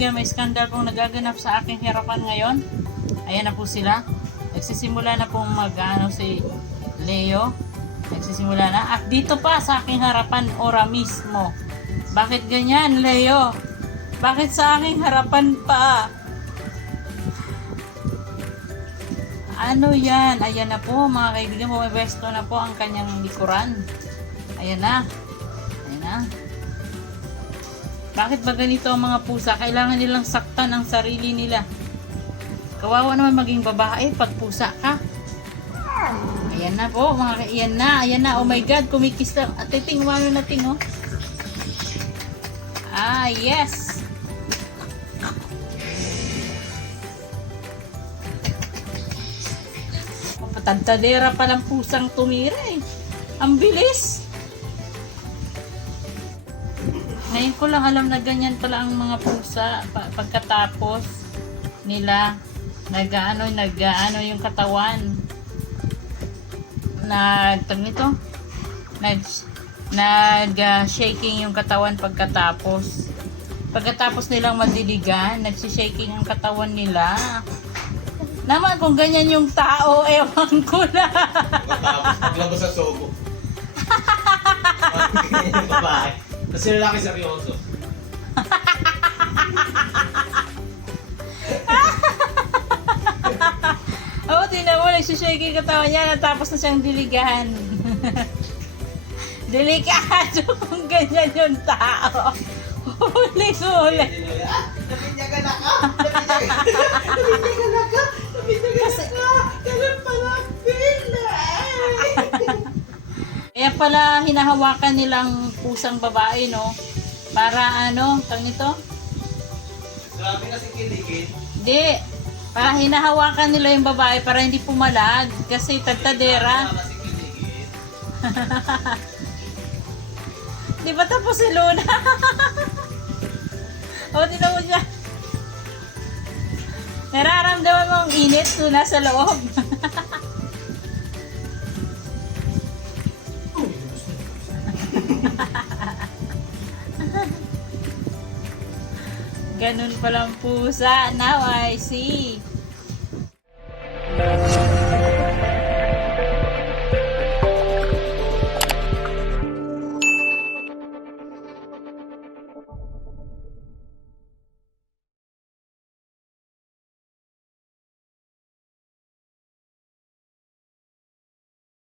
kaibigan, may skandal pong nagaganap sa aking harapan ngayon. Ayan na po sila. Nagsisimula na pong si Leo. Nagsisimula na. At dito pa sa aking harapan, ora mismo. Bakit ganyan, Leo? Bakit sa aking harapan pa? Ano yan? Ayan na po, mga kaibigan. Pumibesto na po ang kanyang likuran. Ayan na. Ayan na. Bakit ba ganito ang mga pusa? Kailangan nilang saktan ang sarili nila. Kawawa naman maging babae pag pusa ka. Ayan na po, ayan na. Oh my God, kumikis na. At titing, umano natin, oh. Ah, yes. Patantadera palang pusang tumira, eh. Ang bilis. Ngayon ko lang alam na ganyan pala ang mga pusa pagkatapos nila nag-ano yung katawan. Shaking yung katawan pagkatapos nilang madiligan, nagsi-shaking ang katawan nila. Naman kung ganyan yung tao, ewan ko na. Pagkatapos maglabas sa sogo. Yung babae. Kasi lalaki seryoso. Oo, tingnan mo, nagsishake yung katawan niya, tapos na siyang diligan. Delikado kung ganyan yung tao. Huli-huli. Nabinyagan na ka! Nabinyagan na ka! Ganun pala ang pila! Kaya pala hinahawakan nilang pusang babae, no? Para tang ito? Grabe kasi kiligin. Hindi. Para hinahawakan nila yung babae para hindi pumalag. Kasi tagtadera. Grabe kasi kiligin. Di ba tapos si Luna? O, tinan mo siya. Nararamdaman mo ang init doon nasa loob. Ganun palang pusa. Now I see.